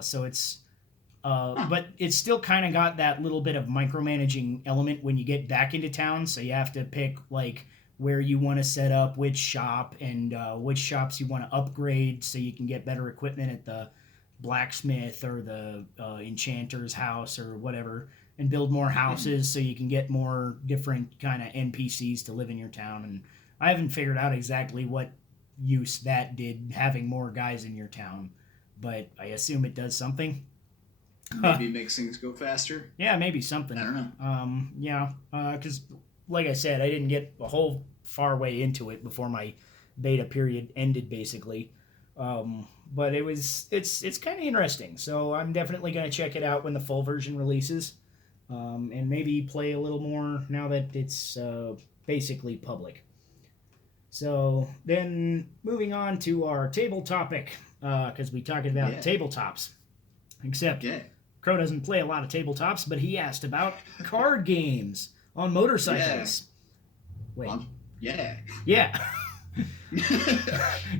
So it's but it's still kind of got that little bit of micromanaging element when you get back into town. So you have to pick like where you want to set up which shop and which shops you want to upgrade so you can get better equipment at the blacksmith or the enchanter's house or whatever, and build more houses so you can get more different kind of NPCs to live in your town. And I haven't figured out exactly what use that did, having more guys in your town, but I assume it does something. Maybe it makes things go faster. Yeah, maybe something. I don't know. Yeah, because like I said, I didn't get a whole far way into it before my beta period ended, basically. But it's kind of interesting. So I'm definitely going to check it out when the full version releases, and maybe play a little more now that it's basically public. So then moving on to our table topic, because we talked about tabletops. Except Crow doesn't play a lot of tabletops, but he asked about card games on motorcycles. Wait. Yeah.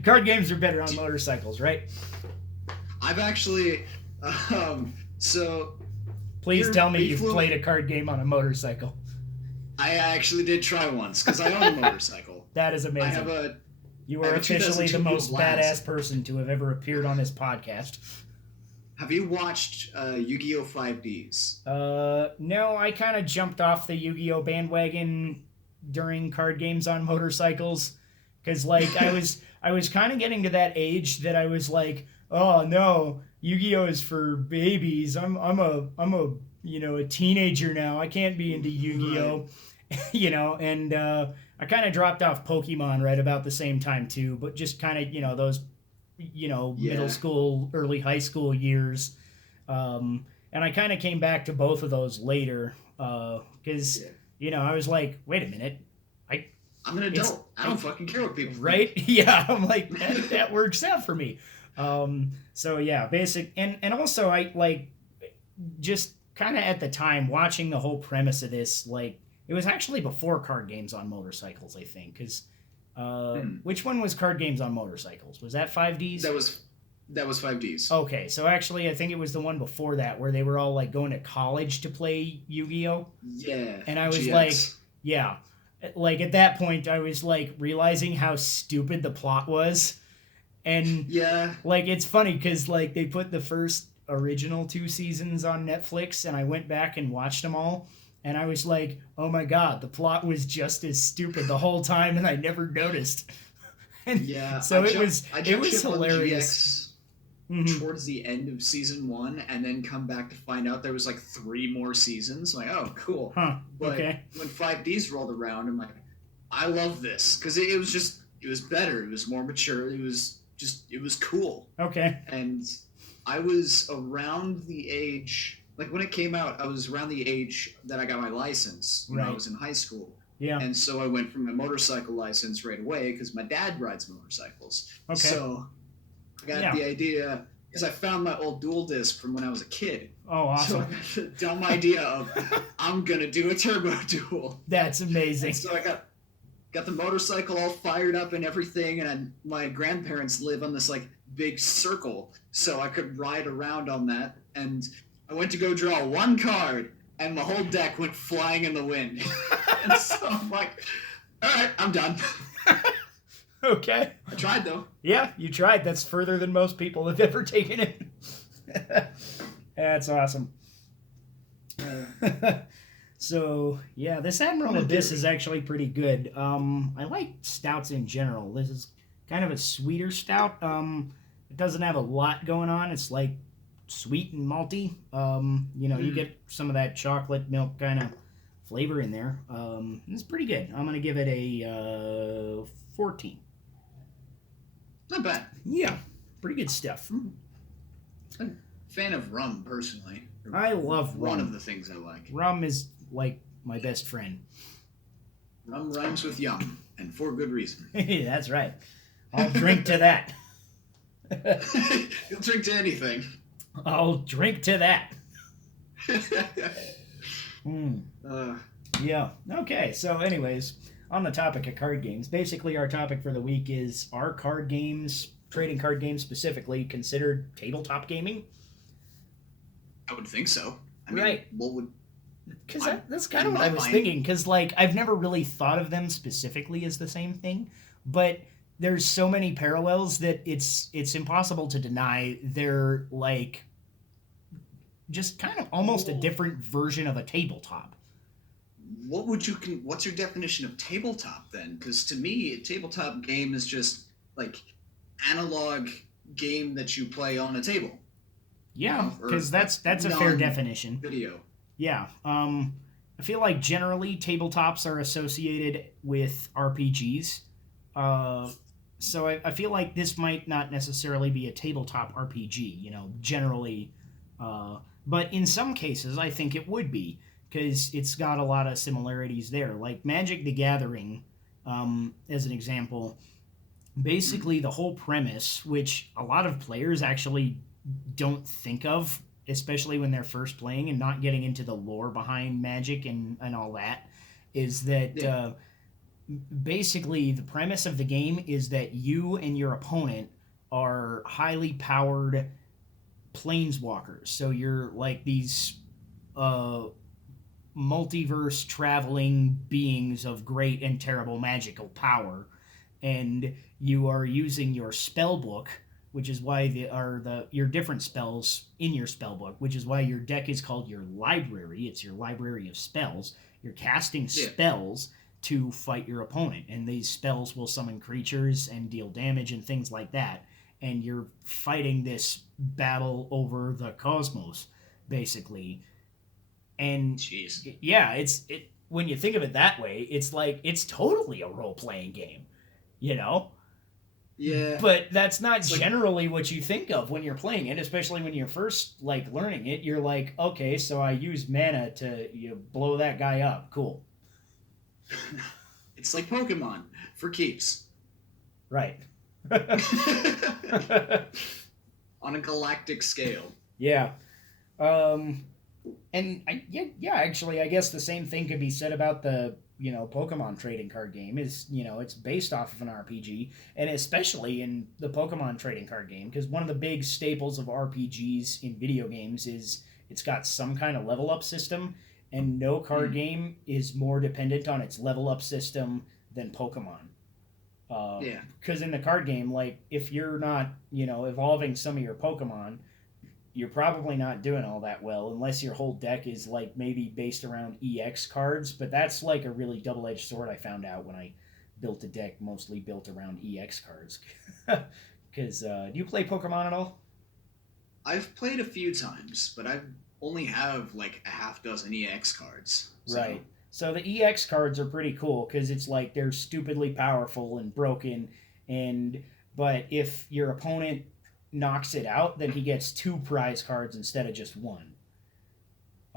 Card games are better on motorcycles, right? I've actually, so... Please tell me you've played a card game on a motorcycle. I actually did try once, because I own a motorcycle. That is amazing. You are officially the most badass person to have ever appeared on this podcast. Have you watched Yu-Gi-Oh! 5Ds? No, I kind of jumped off the Yu-Gi-Oh! Bandwagon during card games on motorcycles. Because, like, I was kind of getting to that age that I was like, oh, no, Yu-Gi-Oh! Is for babies. I'm a teenager now. I can't be into Yu-Gi-Oh! Right. And I kind of dropped off Pokemon right about the same time, too. But just kind of, those... middle school, early high school years. And I kind of came back to both of those later because, I was like, wait a minute. I'm an adult. I don't fucking care what people right? think. Yeah, I'm like, that works out for me. So, yeah, basic. And also, I, like, just kind of at the time, watching the whole premise of this, like, it was actually before card games on motorcycles, I think, because... which one was card games on motorcycles? Was that 5Ds? That was 5Ds. Okay, so actually I think it was the one before that where they were all like going to college to play Yu-Gi-Oh! Yeah. And I was GX. like, yeah. Like at that point I was like realizing how stupid the plot was. And like it's funny because like they put the first original 2 seasons on Netflix and I went back and watched them all. And I was like, oh my god, the plot was just as stupid the whole time and I never noticed. And so it was hilarious. Towards the end of season 1 and then come back to find out there was like 3 more seasons. I'm like, oh, cool. But when 5Ds rolled around, I'm like, I love this. Because it was better. It was more mature. It was cool. Okay. And I was around the age... Like, when it came out, I was around the age that I got my license when I was in high school. Yeah. And so I went from my motorcycle license right away because my dad rides motorcycles. Okay. So I got the idea, because I found my old dual disc from when I was a kid. Oh, awesome. So I got the dumb idea of, I'm going to do a turbo duel. That's amazing. And so I got the motorcycle all fired up and everything, and my grandparents live on this, like, big circle, so I could ride around on that, and... I went to go draw 1 card, and the whole deck went flying in the wind. And so I'm like, all right, I'm done. Okay. I tried, though. Yeah, you tried. That's further than most people have ever taken it. That's awesome. So, yeah, this Admiral Abyss is actually pretty good. I like stouts in general. This is kind of a sweeter stout. It doesn't have a lot going on. It's like sweet and malty. You get some of that chocolate milk kind of flavor in there. It's pretty good. I'm going to give it a 14. Not bad. Yeah, pretty good stuff. I'm a fan of rum, personally. I love rum. One of the things I like. Rum is like my best friend. Rum rhymes with yum, and for good reason. That's right. I'll drink to that. You'll drink to anything. I'll drink to that. Yeah. Okay. So, anyways, on the topic of card games, basically our topic for the week is: are card games, trading card games specifically, considered tabletop gaming? I would think so. I mean, Right. what would Because I that's kind in of what my I was mind? thinking. Because like I've never really thought of them specifically as the same thing, but there's so many parallels that it's impossible to deny they're like just kind of almost a Well, different version of a tabletop. what would you what's your definition of tabletop then? Because to me, a tabletop game is just like analog game that you play on a table, Yeah, or because like that's a fair non definition. video. Yeah. I feel like generally tabletops are associated with RPGs. Uh, so I feel like this might not necessarily be a tabletop RPG, generally. But in some cases, I think it would be because it's got a lot of similarities there. Like Magic the Gathering, as an example, Mm. basically the whole premise, which a lot of players actually don't think of, especially when they're first playing and not getting into the lore behind Magic and all that, is that Yeah. basically the premise of the game is that you and your opponent are highly powered planeswalkers. So you're like these uh, multiverse traveling beings of great and terrible magical power, and you are using your spell book, which is why the your different spells in your spell book, which is why your deck is called your library. It's your library of spells. You're casting Yeah. spells to fight your opponent, and these spells will summon creatures and deal damage and things like that. And you're fighting this battle over the cosmos, basically. And Jeez. yeah, it when you think of it that way, it's like it's totally a role playing game, you know. Yeah. But that's not It's like generally what you think of when you're playing it, especially when you're first like learning it. You're like, okay, so I use mana to blow that guy up. Cool, it's like Pokemon for keeps. right? On a galactic scale. Yeah. Um, and yeah, actually, I guess the same thing could be said about the Pokemon trading card game. Is it's based off of an RPG, and especially in the Pokemon trading card game, because one of the big staples of RPGs in video games is it's got some kind of level up system, and no card Mm. game is more dependent on its level up system than Pokemon. Yeah. Because in the card game, like if you're not evolving some of your Pokemon, you're probably not doing all that well unless your whole deck is like maybe based around EX cards, but that's like a really double-edged sword I found out when I built a deck mostly built around EX cards. Because do you play Pokemon at all? I've played a few times, but I only have like a half dozen EX cards. So Right. So the EX cards are pretty cool because it's like they're stupidly powerful and broken, and but if your opponent knocks it out, then he gets two prize cards instead of just one.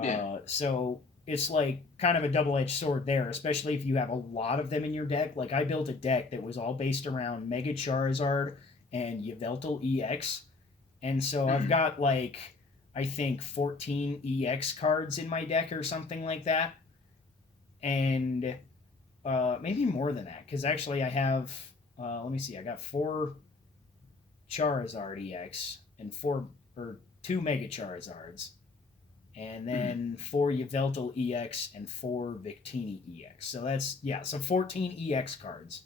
yeah. So it's like kind of a double edged sword there, especially if you have a lot of them in your deck. Like I built a deck that was all based around Mega Charizard and Yveltal EX, and so I've Mm. got like I think 14 EX cards in my deck or something like that, and maybe more than that because actually I have. Let me see. I got four Charizard EX and four or two Mega Charizards, and Mm. then four Yveltal EX and four Victini EX. So that's so 14 EX cards.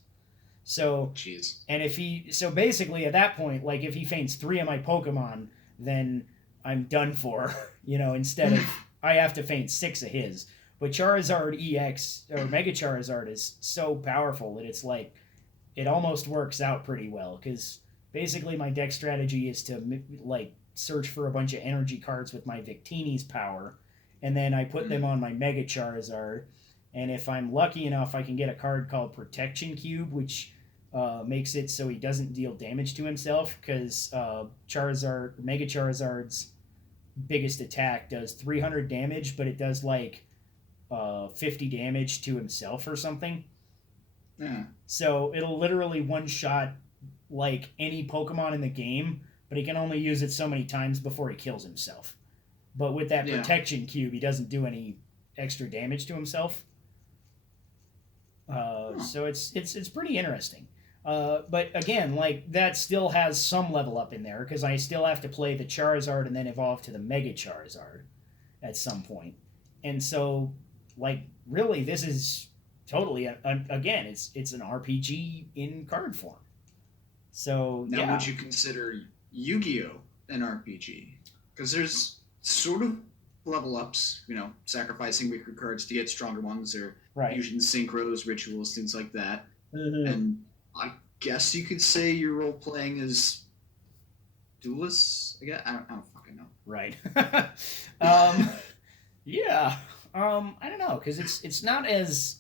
So Jeez. and if he so basically at that point, like if he faints three of my Pokemon, then I'm done for. Instead of I have to faint six of his. But Charizard EX or Mega Charizard is so powerful that it's like it almost works out pretty well because basically my deck strategy is to like search for a bunch of energy cards with my Victini's power, and then I put them Mm. on my Mega Charizard. And if I'm lucky enough, I can get a card called Protection Cube, which makes it so he doesn't deal damage to himself because Charizard, Mega Charizard's biggest attack does 300 damage, but it does like 50 damage to himself or something. Yeah. So it'll literally one shot like any Pokemon in the game, but he can only use it so many times before he kills himself. But with that Yeah. protection cube, he doesn't do any extra damage to himself. Huh. So it's pretty interesting. But again, like that still has some level up in there because I still have to play the Charizard and then evolve to the Mega Charizard at some point. And so, like, really, this is totally again, it's an RPG in card form. So Now, yeah, would you consider Yu-Gi-Oh an RPG? Because there's sort of level ups, sacrificing weaker cards to get stronger ones, or right. fusion synchros, rituals, things like that. Mm-hmm. And I guess you could say your role playing is duelists. I guess I don't fucking know. Right. um, yeah. I don't know because it's not as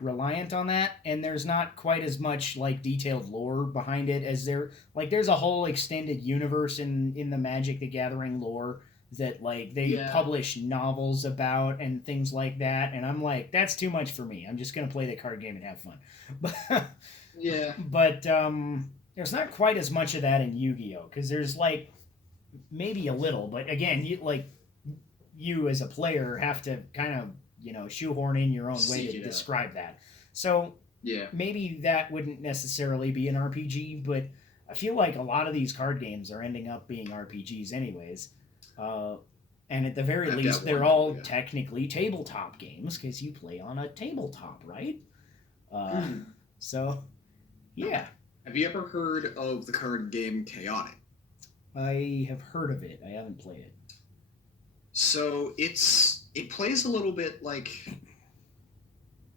reliant on that, and there's not quite as much like detailed lore behind it as there. Like, there's a whole extended universe in the Magic the Gathering lore that like they Yeah. publish novels about and things like that, and I'm like, that's too much for me. I'm just gonna play the card game and have fun. But Yeah. there's not quite as much of that in Yu-Gi-Oh because there's like maybe a little, but again, you as a player have to kind of shoehorn in your own way Seek to it out. describe that. So Yeah. maybe that wouldn't necessarily be an RPG, but I feel like a lot of these card games are ending up being RPGs anyways. Uh, and at the very I've least, got they're one, all yeah. technically tabletop games because you play on a tabletop, right? Uh, Hmm. so yeah, Have you ever heard of the card game Chaotic? I have heard of it. I haven't played it. So it plays a little bit like,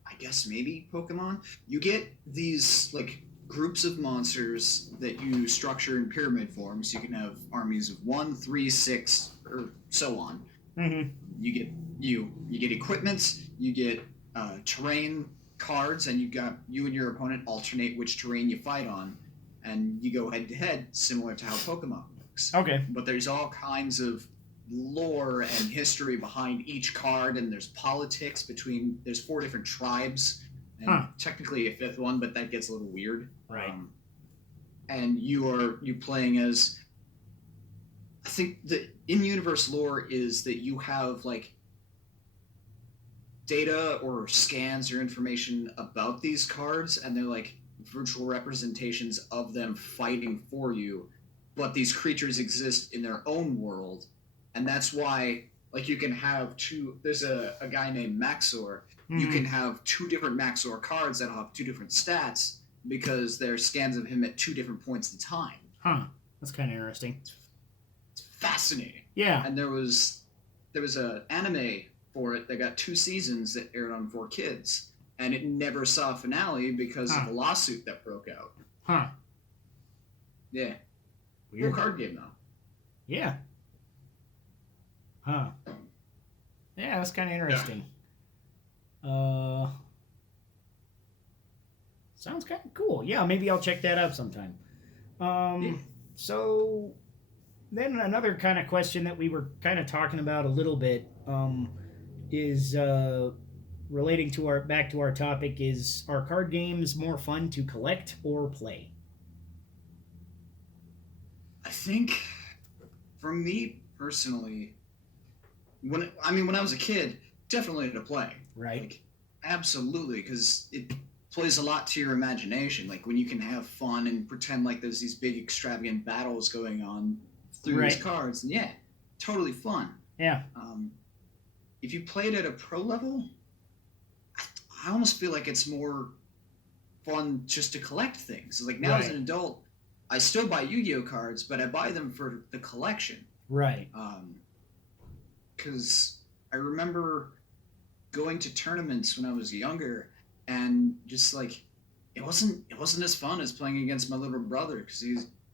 I guess maybe Pokemon. You get these like groups of monsters that you structure in pyramid forms. You can have armies of 1, 3, 6, or so on. Mm-hmm. You get you get equipments. You get terrain cards, and you and your opponent alternate which terrain you fight on, and you go head to head, similar to how Pokemon works. Okay. But there's all kinds of lore and history behind each card, and there's politics between. There's 4 different tribes, and Huh. technically a 5th one, but that gets a little weird. Right. And you playing as. I think the in-universe lore is that you have like data or scans or information about these cards, and they're like virtual representations of them fighting for you, but these creatures exist in their own world, and that's why like you can have two. There's a guy named Maxor. You Mhm. can have 2 different Maxor cards that have 2 different stats because they're scans of him at 2 different points in time. Huh. That's kind of interesting. It's fascinating. Yeah. And there was a anime for it that got 2 seasons that aired on 4Kids, and it never saw a finale because Huh. of a lawsuit that broke out. Huh. Yeah, Weird. cool card game though. Yeah. Huh. Yeah, that's kind of interesting. Sounds kind of cool. Yeah, maybe I'll check that out sometime. Yeah. So then another kind of question that we were kind of talking about a little bit is relating to our topic is, are card games more fun to collect or play? I think, for me personally, when I was a kid, definitely to play. Right. Like, absolutely, because it plays a lot to your imagination. Like when you can have fun and pretend like there's these big extravagant battles going on through Right. these cards, and yeah, totally fun. Yeah. If you play it at a pro level, I almost feel like it's more fun just to collect things. Like now as Right. an adult, I still buy Yu-Gi-Oh cards, but I buy them for the collection. Right. Because I remember going to tournaments when I was younger, and just like it wasn't as fun as playing against my little brother, because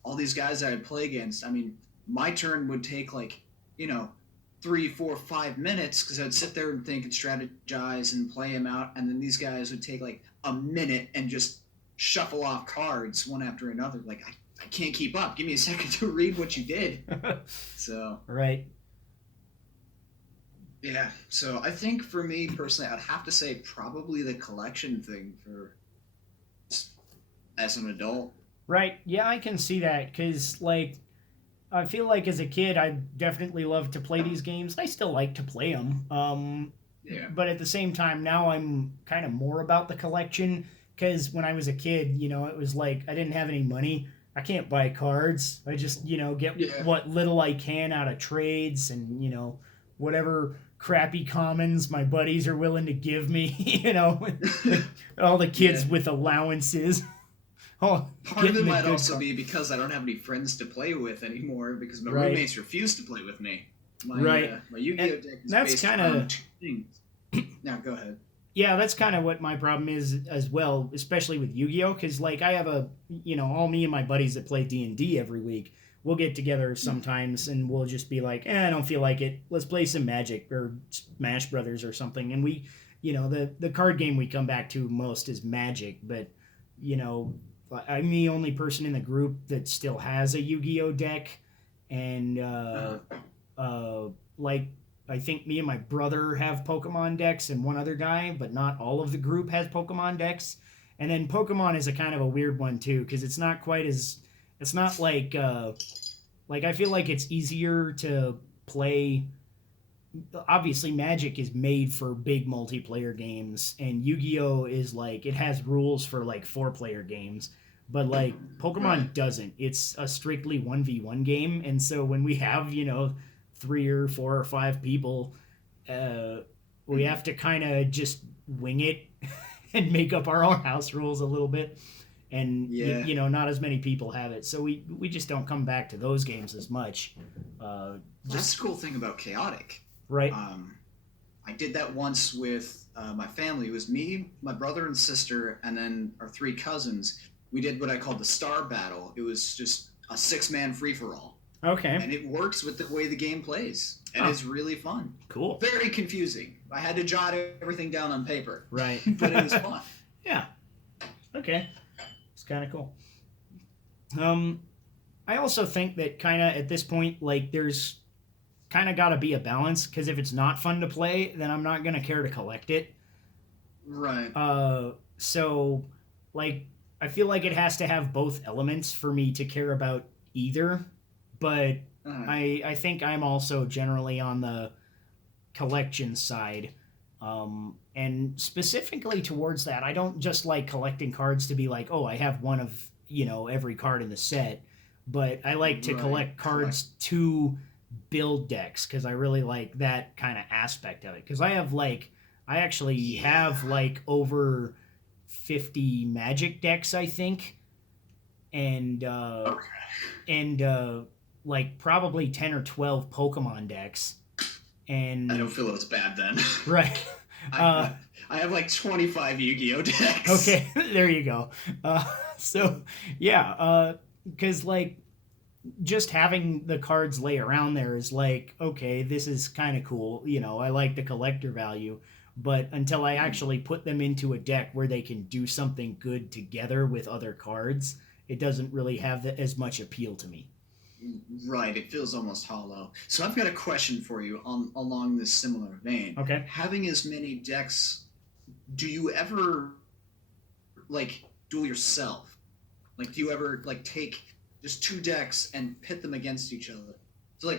all these guys I would play against. I mean, my turn would take like 3, 4, 5 minutes because I'd sit there and think and strategize and play them out, and then these guys would take like a minute and just shuffle off cards one after another. Like I can't keep up. Give me a second to read what you did. So Right. yeah. So I think for me personally, I'd have to say probably the collection thing for as an adult. Right. Yeah, I can see that because, like, I feel like as a kid, I definitely loved to play these games. I still like to play them. Yeah. But at the same time, now I'm kind of more about the collection because when I was a kid, it was like I didn't have any money. I can't buy cards. I just, get Yeah. what little I can out of trades and, whatever crappy commons my buddies are willing to give me, all the kids Yeah. with allowances. Oh, Part of getting it the might good also be because I don't have any friends to play with anymore because my Right. roommates refuse to play with me. Right. My Yu-Gi-Oh deck is That's based kinda- around two things. Now go ahead. Yeah, that's kind of what my problem is as well, especially with Yu-Gi-Oh. Because like I have all me and my buddies that play D&D every week. We'll get together sometimes and we'll just be like, I don't feel like it. Let's play some Magic or Smash Brothers or something. And we, the card game we come back to most is Magic. But you know, I'm the only person in the group that still has a Yu-Gi-Oh deck, and like I think me and my brother have Pokemon decks and one other guy, but not all of the group has Pokemon decks. And then Pokemon is a kind of a weird one too, because it's not quite as it's not like I feel like it's easier to play. Obviously, Magic is made for big multiplayer games, and Yu-Gi-Oh is like it has rules for like 4-player games, but like Pokemon Right. doesn't. It's a strictly 1v1 game, and so when we have 3 or 4 or 5 people, we have to kind of just wing it and make up our own house rules a little bit. And Yeah. not as many people have it, so we just don't come back to those games as much. That's the cool thing about Chaotic. Right. I did that once with my family. It was me, my brother and sister, and then our 3 cousins. We did what I called the Star Battle. It was just a 6-man free-for-all. Okay. And it works with the way the game plays. And Oh. it's really fun. Cool. Very confusing. I had to jot everything down on paper. Right. But it was fun. Yeah. Okay. It's kind of cool. I also think that kind of at this point, like, there's kind of got to be a balance, because if it's not fun to play, then I'm not going to care to collect it. Right. So, like, I feel like it has to have both elements for me to care about either. But I think I'm also generally on the collection side. And specifically towards that, I don't just like collecting cards to be like, oh, I have one of, every card in the set. But I like to Right. collect cards to build decks, because I really like that kind of aspect of it. Because I actually have like over 50 Magic decks, I think. And, like probably 10 or 12 Pokemon decks. And I don't feel it's bad then. right. I have like 25 Yu-Gi-Oh decks. Okay, there you go. So yeah, because like just having the cards lay around there is like, okay, this is kind of cool. I like the collector value, but until I actually put them into a deck where they can do something good together with other cards, it doesn't really have as much appeal to me. Right, it feels almost hollow. So I've got a question for you along this similar vein. Okay. Having as many decks, do you ever like duel yourself? Like, do you ever like take just 2 decks and pit them against each other? So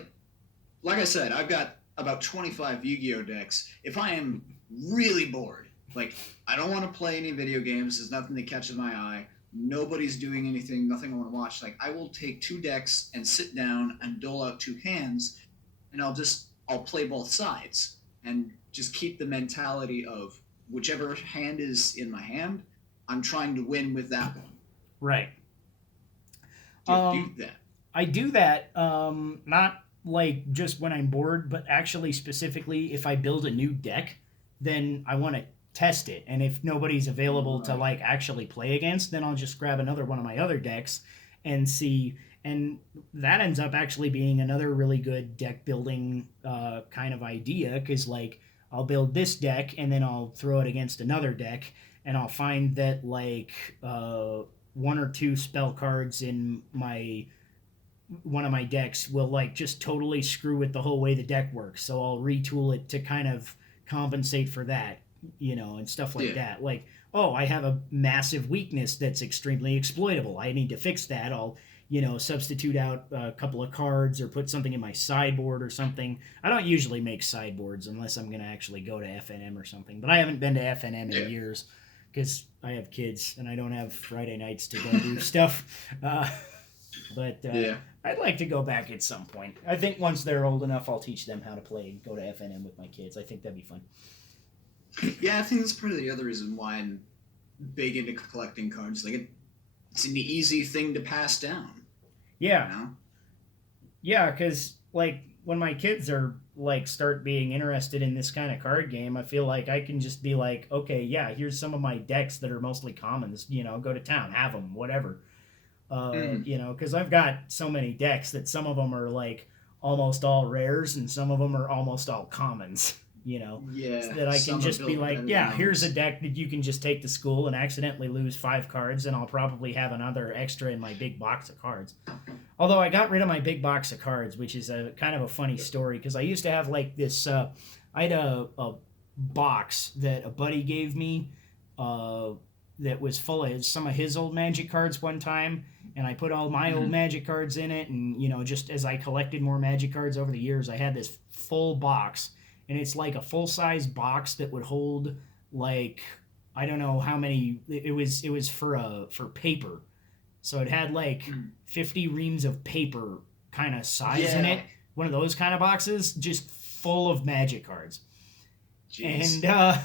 like I said, I've got about 25 Yu-Gi-Oh decks. If I am really bored, like I don't want to play any video games, there's nothing that catches my eye, nobody's doing anything, nothing I want to watch, like I will take 2 decks and sit down and dole out 2 hands, and I'll play both sides and just keep the mentality of whichever hand is in my hand, I'm trying to win with that one. Right. Do you do that? I do that, not like just when I'm bored, but actually specifically if I build a new deck, then I want to test it. And if nobody's available to like actually play against, then I'll just grab another one of my other decks and see. And that ends up actually being another really good deck building kind of idea, because like I'll build this deck and then I'll throw it against another deck, and I'll find that like 1 or 2 spell cards in one of my decks will like just totally screw with the whole way the deck works. So I'll retool it to kind of compensate for that, and stuff like that. Like, oh, I have a massive weakness that's extremely exploitable. I need to fix that. I'll, substitute out a couple of cards or put something in my sideboard or something. I don't usually make sideboards unless I'm going to actually go to FNM or something, but I haven't been to FNM in years. because I have kids and I don't have Friday nights to go do stuff. But Yeah. I'd like to go back at some point. I think once they're old enough, I'll teach them how to play and go to FNM with my kids. I think that'd be fun. Yeah, I think that's part of the other reason why I'm big into collecting cards. Like, it's an easy thing to pass down. Yeah. You know? Yeah, because like when my kids are like start being interested in this kind of card game, I feel like I can just be like, okay, yeah, here's some of my decks that are mostly commons. You know, go to town, have them, whatever. You know, because I've got so many decks that some of them are like almost all rares and some of them are almost all commons. You know, Yeah. so that I can Some are just be built like, better yeah, than here's a others. deck that you can just take to school and accidentally lose 5 cards, and I'll probably have another extra in my big box of cards. Although I got rid of my big box of cards, which is a kind of a funny story because I used to have like this. I had a box that a buddy gave me uh, that was full of some of his old Magic cards one time, and I put all my old Mhm. Magic cards in it. And you know, just as I collected more Magic cards over the years, I had this full box, and it's like a full size box that would hold like I don't know how many. It was for paper, so it had like Mm. 50 reams of paper kind of size in Yeah. it. One of those kind of boxes, just full of Magic cards. Jeez. And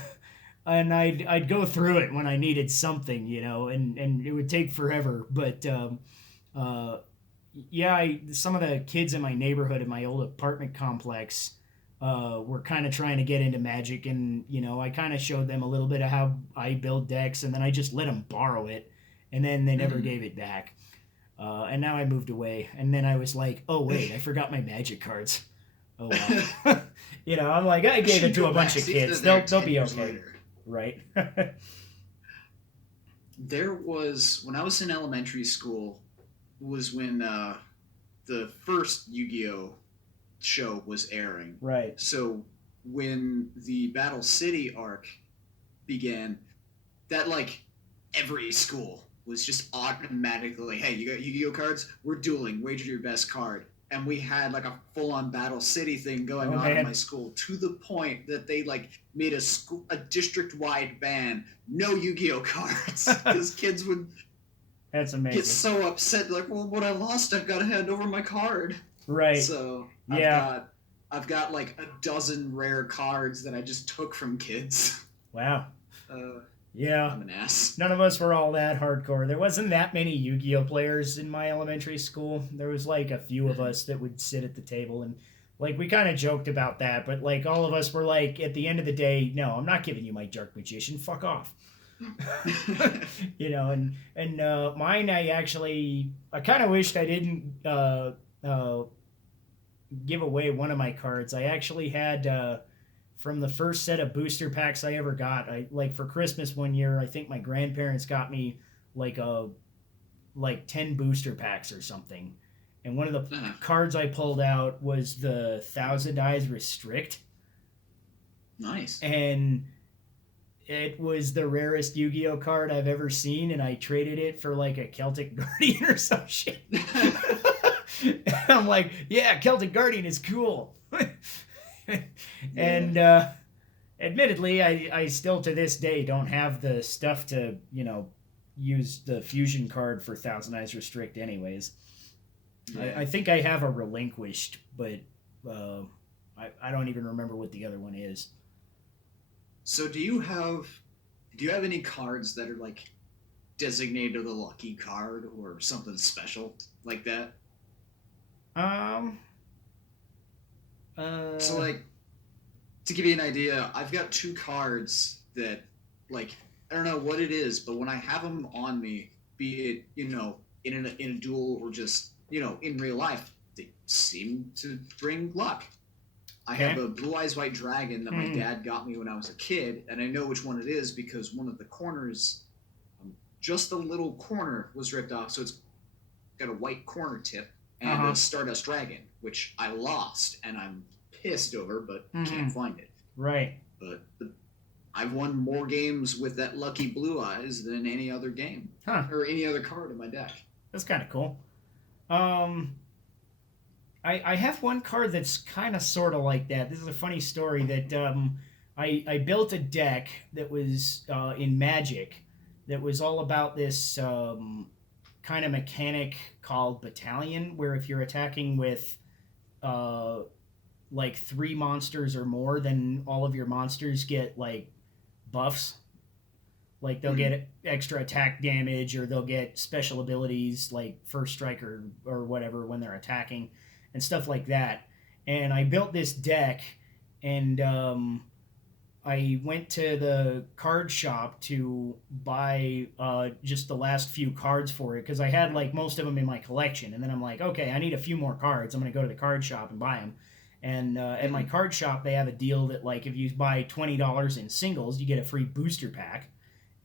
and I'd go through it when I needed something, you know, and it would take forever. But uh, yeah, some of the kids in my neighborhood in my old apartment complex were kind of trying to get into Magic, and you know, I kind of showed them a little bit of how I build decks, and then I just let them borrow it, and then they never Mhm. gave it back. And now I moved away, and then I was like, oh wait, I forgot my Magic cards. Oh well. You know, I'm like, I I gave it should to go a back, bunch of see if they're kids. there They'll 10 be years okay, later. right? There was, when I was in elementary school, was when the first Yu-Gi-Oh show was airing. Right. So when the Battle City arc began, that like every school was just automatically, hey, you got Yu-Gi-Oh cards? We're dueling. Wager your best card. And we had like a full-on Battle City thing going Oh on in man, my school to the point that they like made a district-wide ban, no Yu-Gi-Oh cards, because kids would that's get amazing. so upset, like, well, what I lost, I've got to hand over my card. Right. So Yeah. I've got like a dozen rare cards that I just took from kids. Wow. Uh, Yeah. I'm an ass. None of us were all that hardcore. There wasn't that many Yu-Gi-Oh players in my elementary school. There was like a few of us that would sit at the table and like we kind of joked about that, but like all of us were like at the end of the day, no, I'm not giving you my Dark Magician. Fuck off. You know, and mine I kind of wished I didn't give away one of my cards. I actually had from the first set of booster packs I ever got. I like for Christmas one year. I think my grandparents got me like a like 10 booster packs or something. And one of the cards I pulled out was the Thousand Eyes Restrict, Nice. and it was the rarest Yu-Gi-Oh card I've ever seen, and I traded it for like a Celtic Guardian or some shit. I'm like, yeah, Celtic Guardian is cool. And admittedly, I still to this day don't have the stuff to, you know, use the fusion card for Thousand Eyes Restrict anyways. Yeah. I think I have a Relinquished, but I don't even remember what the other one is. So do you have any cards that are like designated a lucky card or something special like that? Um. So Uh. like, to give you an idea, I've got two cards that, like, I don't know what it is, but when I have them on me, be it in a duel or just in real life, they seem to bring luck. I have Okay. a Blue Eyes White Dragon that my Hmm. dad got me when I was a kid, and I know which one it is because one of the corners, just the little corner, was ripped off, so it's got a white corner tip Uh and huh. a Stardust Dragon, which I lost, and I'm pissed over, but Hmm. can't find it. Right. But I've won more games with that lucky Blue Eyes than any other game Huh. or any other card in my deck. That's kind of cool. Um. I have one card that's kind of sort of like that. This is a funny story that I built a deck that was in Magic that was all about this kind of mechanic called Battalion, where if you're attacking with uh, like three monsters or more, then all of your monsters get like buffs. Like they'll Mm. get extra attack damage or they'll get special abilities like first strike or whatever when they're attacking and stuff like that. And I built this deck and I went to the card shop to buy just the last few cards for it because I had like most of them in my collection. And then I'm like, okay, I need a few more cards. I'm going to go to the card shop and buy them. And at my Mm. card shop, they have a deal that like if you buy $20 in singles, you get a free booster pack.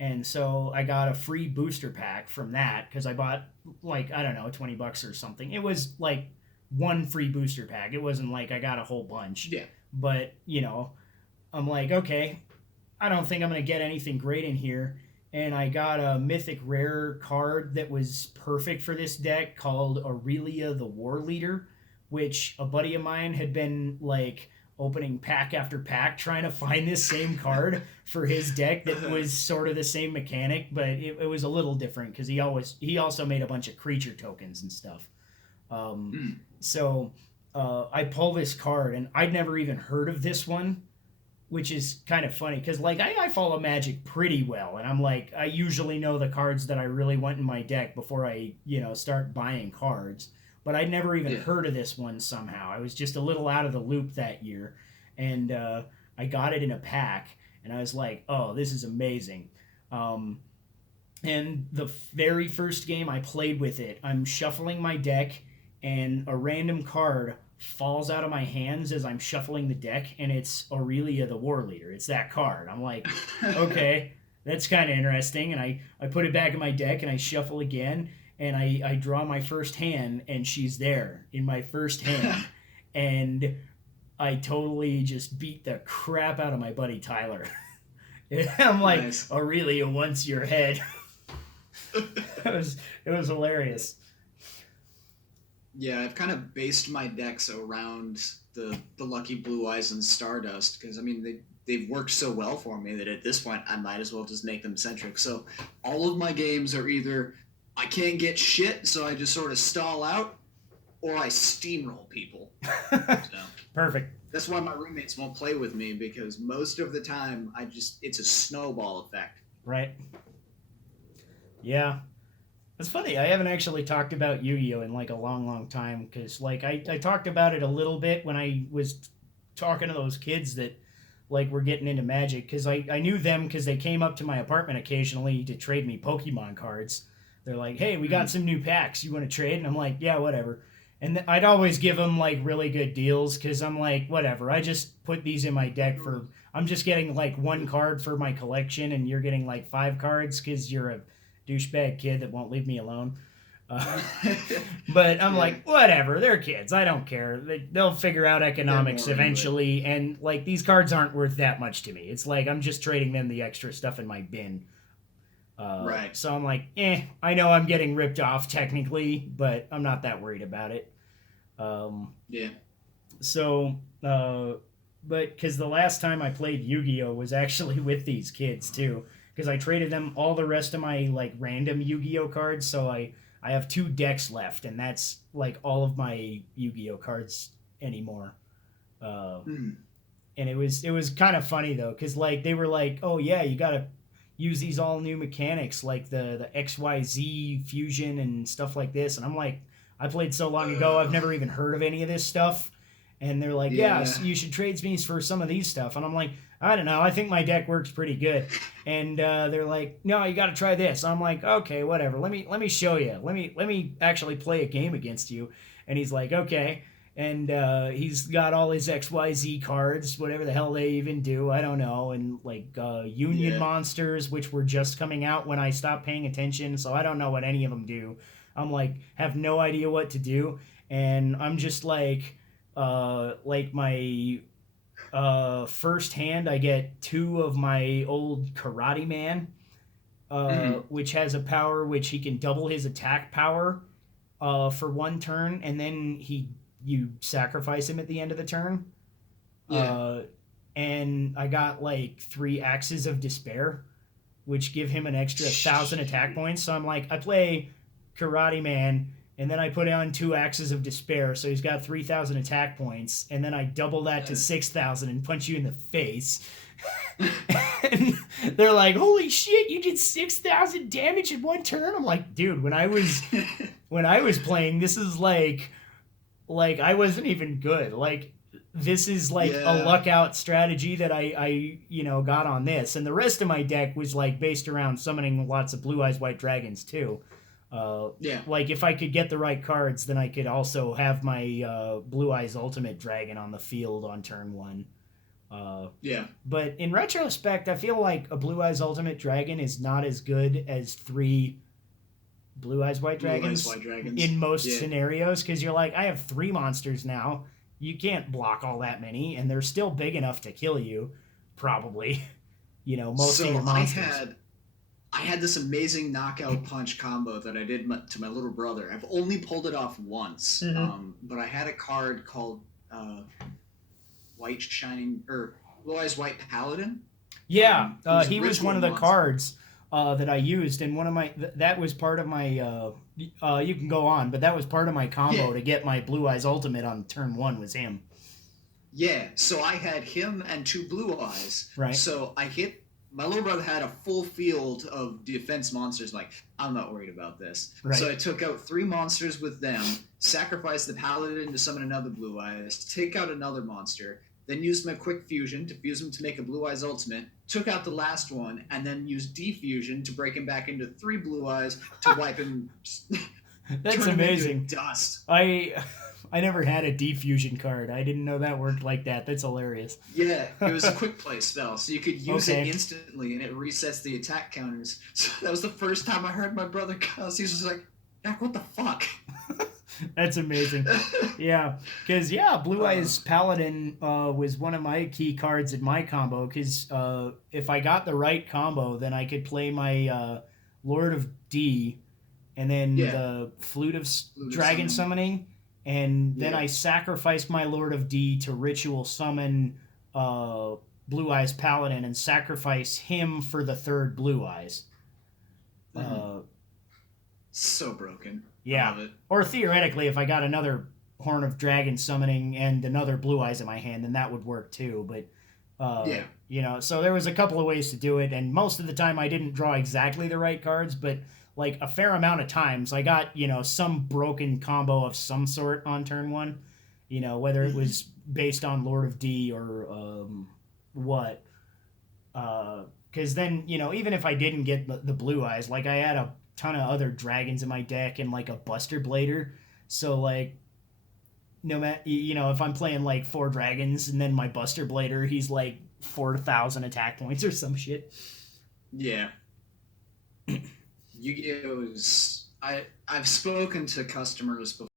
And so I got a free booster pack from that because I bought like I don't know $20 or something. It was like one free booster pack. It wasn't like I got a whole bunch. Yeah. But I'm like, okay, I don't think I'm gonna get anything great in here. And I got a mythic rare card that was perfect for this deck called Aurelia the War Leader, which a buddy of mine had been like opening pack after pack trying to find this same card for his deck that was sort of the same mechanic, but it was a little different because he also made a bunch of creature tokens and stuff. Um, Mm. so I pull this card and I'd never even heard of this one, which is kind of funny because like I follow Magic pretty well, and I'm like I usually know the cards that I really want in my deck before I start buying cards. But I'd never even Yeah. heard of this one somehow. I was just a little out of the loop that year, and I got it in a pack, and I was like, oh, this is amazing. Um, and the very first game I played with it, I'm shuffling my deck, and a random card falls out of my hands as I'm shuffling the deck, and it's Aurelia the War Leader. It's that card. I'm like, okay, that's kind of interesting. And I put it back in my deck, and I shuffle again, and I draw my first hand, and she's there in my first hand. And I totally just beat the crap out of my buddy Tyler. And I'm like, Nice. Aurelia wants your head. It was hilarious. Yeah, I've kind of based my decks around the Lucky Blue Eyes and Stardust because I mean they've worked so well for me that at this point I might as well just make them centric. So all of my games are either I can't get shit, so I just sort of stall out, or I steamroll people. So Perfect. that's why my roommates won't play with me because most of the time it's a snowball effect. Right. Yeah. It's funny. I haven't actually talked about Yu-Gi-Oh in like a long, long time because like I talked about it a little bit when I was talking to those kids that like were getting into Magic because I knew them because they came up to my apartment occasionally to trade me Pokemon cards. They're like, hey, we got some new packs. You want to trade? And I'm like, yeah, whatever. And I'd always give them like really good deals because I'm like, whatever. I just put these in my deck for. I'm just getting like one card for my collection, and you're getting like five cards because you're a douchebag kid that won't leave me alone. Uh, but I'm Yeah, like, whatever. They're kids. I don't care. They'll figure out they're economics more into it. eventually. And like these cards aren't worth that much to me. It's like I'm just trading them the extra stuff in my bin. Right. So I'm like, I know I'm getting ripped off technically, but I'm not that worried about it. Um, Yeah. so, but because the last time I played Yu-Gi-Oh was actually with these kids too, because I traded them all the rest of my like random Yu-Gi-Oh cards. So I have two decks left, and that's like all of my Yu-Gi-Oh cards anymore. Uh, Mm. and it was kind of funny though, because like they were like, oh yeah, you gotta use these all new mechanics like the XYZ fusion and stuff like this, and I'm like, I played so long ago, I've never even heard of any of this stuff. And they're like, yeah, Yeah. so you should trade me for some of these stuff. And I'm like, I don't know, I think my deck works pretty good. And they're like, no, you got to try this. I'm like, okay, whatever. Let me show you. Let me actually play a game against you. And he's like, okay. And he's got all his XYZ cards, whatever the hell they even do, I don't know, and like Union Yeah. Monsters, which were just coming out when I stopped paying attention, so I don't know what any of them do. I'm like, have no idea what to do, and I'm just like my first hand, I get two of my old Karate Man, Mm. which has a power which he can double his attack power for one turn, and then you sacrifice him at the end of the turn. Yeah. Uh, and I got like 3 Axes of Despair, which give him an extra 1,000 attack points. So I'm like, I play Karate Man, and then I put on 2 Axes of Despair, so he's got 3,000 attack points, and then I double that to 6,000 and punch you in the face. And they're like, "Holy shit, you did 6,000 damage in one turn!" I'm like, "Dude, when I was playing, this is like I wasn't even good. Like this is like a luck out strategy that I got on this, and the rest of my deck was like based around summoning lots of Blue Eyes White Dragons too. Like if I could get the right cards, then I could also have my Blue Eyes Ultimate Dragon on the field on turn 1. But in retrospect, I feel like a Blue Eyes Ultimate Dragon is not as good as 3 Blue Eyes White Dragons, in most scenarios, because you're like, I have 3 monsters now. You can't block all that many, and they're still big enough to kill you, probably. Most of your monsters. I had this amazing knockout punch combo that I did to my little brother. I've only pulled it off once, but I had a card called Blue Eyes White Paladin. Yeah, he was one of the cards that I used, and that was part of my. You can go on, but that was part of my combo to get my Blue Eyes Ultimate on turn 1 was him. Yeah, so I had him and 2 Blue Eyes. Right. So I hit. My little brother had a full field of defense monsters. Like, I'm not worried about this. Right. So I took out 3 monsters with them, sacrificed the Paladin to summon another Blue Eyes, take out another monster, then used my Quick Fusion to fuse him to make a Blue Eyes Ultimate, took out the last one, and then used Defusion to break him back into 3 Blue Eyes to wipe him. That's amazing. Him into dust. I never had a Defusion card. I didn't know that worked like that. That's hilarious. Yeah, it was a quick play spell, so you could use it instantly, and it resets the attack counters. So that was the first time I heard my brother cuss. He was just like, Jack, what the fuck? That's amazing. Yeah, because, Blue Eyes Paladin was one of my key cards in my combo, because if I got the right combo, then I could play my Lord of D, and then the Flute of Dragon Summoning, and then I sacrificed my Lord of D to ritual summon Blue Eyes Paladin and sacrifice him for the 3rd Blue Eyes. So broken. Yeah. I love it. Or theoretically, if I got another Horn of Dragon summoning and another Blue Eyes in my hand, then that would work too. But so there was a couple of ways to do it, and most of the time I didn't draw exactly the right cards, but like a fair amount of times I got, some broken combo of some sort on turn 1, whether it was based on Lord of D or what. Because then, even if I didn't get the Blue Eyes, like I had a ton of other dragons in my deck and like a Buster Blader. So like, no matter, if I'm playing like 4 dragons and then my Buster Blader, he's like 4,000 attack points or some shit. Yeah. Yu-Gi-Oh! I've spoken to customers before